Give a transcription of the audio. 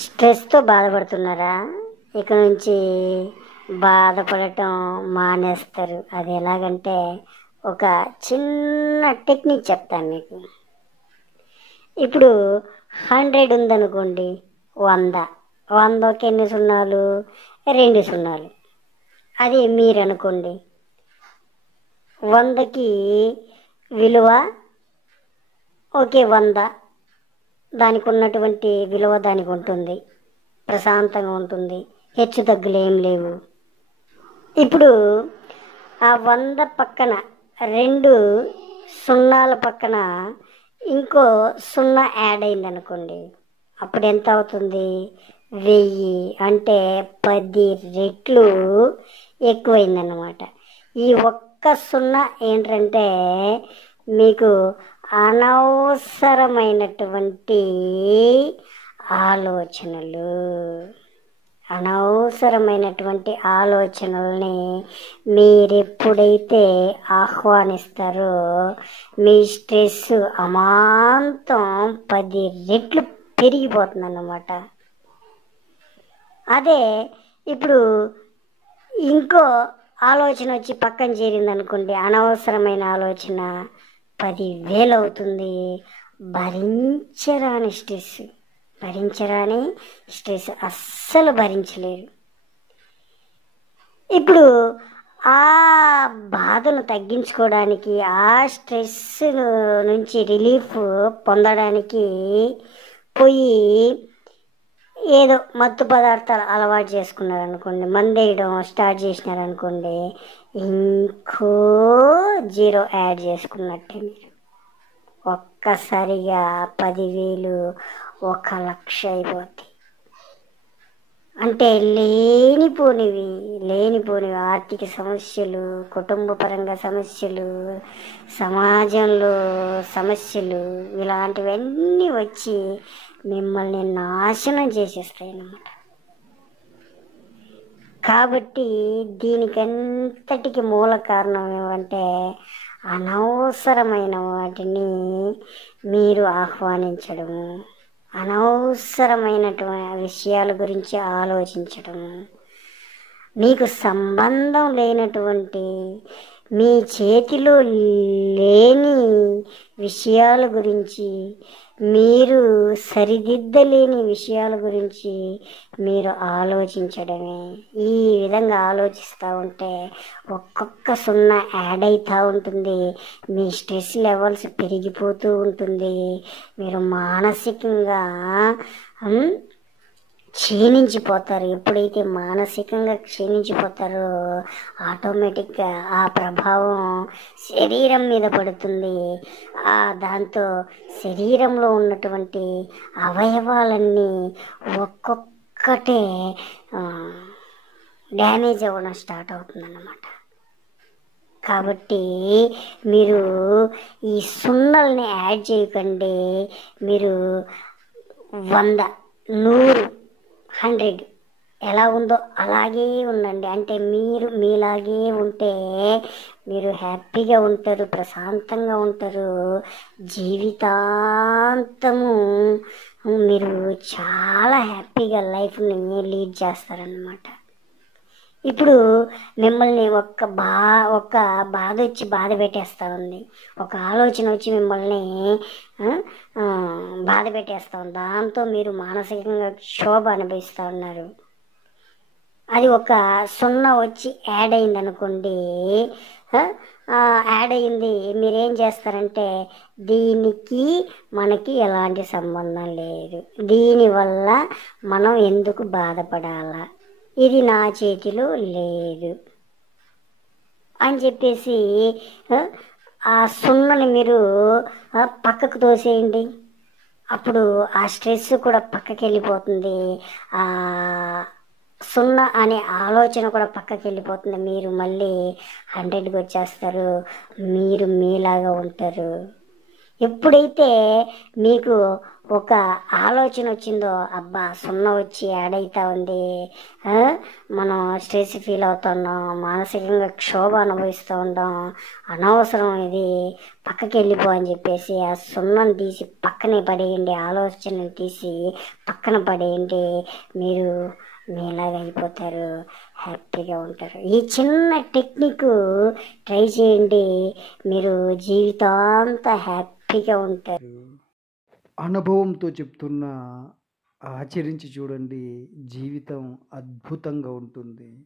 స్ట్రెస్తో బాధపడుతున్నారా? ఇక నుంచి బాధపడటం మానేస్తారు. అది ఎలాగంటే ఒక చిన్న టెక్నిక్ చెప్తాను మీకు. ఇప్పుడు 100 ఉందనుకోండి, 100కి ఎన్ని సున్నాలు? 2 సున్నాలు. అది మీరు అనుకోండి, 100కి విలువ ఓకే 100, దానికి ఉన్నటువంటి విలువ దానికి ఉంటుంది, ప్రశాంతంగా ఉంటుంది, హెచ్చు తగ్గులు ఏం లేవు. ఇప్పుడు ఆ 100 పక్కన 2 సున్నాల పక్కన ఇంకో 0 యాడ్ అయింది అనుకోండి, అప్పుడు ఎంత అవుతుంది? 1000. అంటే 10 రెట్లు ఎక్కువైందన్నమాట. ఈ ఒక్క 0 ఏంటంటే మీకు అనవసరమైనటువంటి ఆలోచనల్ని మీరెప్పుడైతే ఆహ్వానిస్తారో మీ స్ట్రెస్ అమాంతం 10 రెట్లు పెరిగిపోతుంది అన్నమాట. అదే ఇప్పుడు ఇంకో ఆలోచన వచ్చి పక్కన చేరింది అనుకోండి, అనవసరమైన ఆలోచన, 10,000 అవుతుంది. భరించరాని స్ట్రెస్ అస్సలు భరించలేరు. ఇప్పుడు ఆ బాధను తగ్గించుకోవడానికి, ఆ స్ట్రెస్ నుంచి రిలీఫ్ పొందడానికి పోయి ఏదో మత్తు పదార్థాలు అలవాటు చేసుకున్నారనుకోండి, మందేయడం స్టార్ట్ చేసినారనుకోండి, ఇంకో 0 యాడ్ చేసుకున్నట్టే. మీరు ఒక్కసారిగా 10,000 1,00,000 అయిపోతాయి. అంటే లేనిపోనివి ఆర్థిక సమస్యలు, కుటుంబ పరంగా సమస్యలు, సమాజంలో సమస్యలు, ఇలాంటివన్నీ వచ్చి మిమ్మల్ని నాశనం చేసేస్తాయి అన్నమాట. కాబట్టి దీనికంతటికి మూల కారణం ఏమంటే అనవసరమైన వాటిని మీరు ఆహ్వానించడము, అనవసరమైనటువంటి విషయాల గురించి ఆలోచించడము, మీకు సంబంధం లేనటువంటి, మీ చేతిలో లేని విషయాల గురించి, మీరు సరిదిద్దలేని విషయాల గురించి మీరు ఆలోచించడమే. ఈ విధంగా ఆలోచిస్తూ ఉంటే ఒక్కొక్క 0 యాడ్ అవుతూ ఉంటుంది. మీ స్ట్రెస్ లెవెల్స్ పెరిగిపోతూ ఉంటుంది. మీరు మానసికంగా క్షీణించిపోతారు. ఎప్పుడైతే మానసికంగా క్షీణించిపోతారో ఆటోమేటిక్గా ఆ ప్రభావం శరీరం మీద పడుతుంది. దాంతో శరీరంలో ఉన్నటువంటి అవయవాలన్నీ ఒక్కొక్కటే డ్యామేజ్ అవ్వడం స్టార్ట్ అవుతుందన్నమాట. కాబట్టి మీరు ఈ 0ల్ని యాడ్ చేయకండి. మీరు 100, 100, 100 ఎలా ఉందో అలాగే ఉండండి. అంటే మీరు మీలాగే ఉంటే మీరు హ్యాపీగా ఉంటారు, ప్రశాంతంగా ఉంటారు. జీవితాంతము మీరు చాలా హ్యాపీగా లైఫ్ని లీడ్ చేస్తారన్నమాట. ఇప్పుడు మిమ్మల్ని ఒక్క బాధ వచ్చి బాధ పెట్టేస్తూ ఉంది, ఒక ఆలోచన వచ్చి మిమ్మల్ని బాధ పెట్టేస్తూ ఉంది. దాంతో మీరు మానసికంగా క్షోభ అనుభవిస్తూ ఉన్నారు. అది ఒక 0 వచ్చి యాడ్ అయింది అనుకోండి, యాడ్ అయింది. మీరేం చేస్తారంటే దీనికి మనకి ఎలాంటి సంబంధం లేదు, దీనివల్ల మనం ఎందుకు బాధపడాలా, ఇది నా చేతిలో లేదు అని చెప్పేసి ఆ 0ని మీరు పక్కకు తోసేయండి. అప్పుడు ఆ స్ట్రెస్ కూడా పక్కకి వెళ్ళిపోతుంది. 0 అనే ఆలోచన కూడా పక్కకి వెళ్ళిపోతుంది. మీరు మళ్ళీ 100కి వచ్చేస్తారు. మీరు మీలాగా ఉంటారు. ఎప్పుడైతే మీకు ఒక ఆలోచన వచ్చిందో, అబ్బా సున్నా వచ్చి యాడ్ అవుతా ఉంది, ఆ, మనం స్ట్రెస్ ఫీల్ అవుతున్నాం, మానసికంగా క్షోభ అనుభవిస్తూ ఉంటాం, అనవసరం ఇది, పక్కకి వెళ్ళిపో అని చెప్పేసి ఆ సున్నను తీసి పక్కనే పడేయండి, ఆలోచనలు తీసి పక్కన పడేయండి. మీరు మీలాగా అయిపోతారు, హ్యాపీగా ఉంటారు. ఈ చిన్న టెక్నిక్ ట్రై చేయండి, మీరు జీవితాంతా హ్యాపీగా ఉంటారు. అనుభవంతో చెప్తున్నా, ఆచరించి చూడండి. జీవితం అద్భుతంగా ఉంటుంది.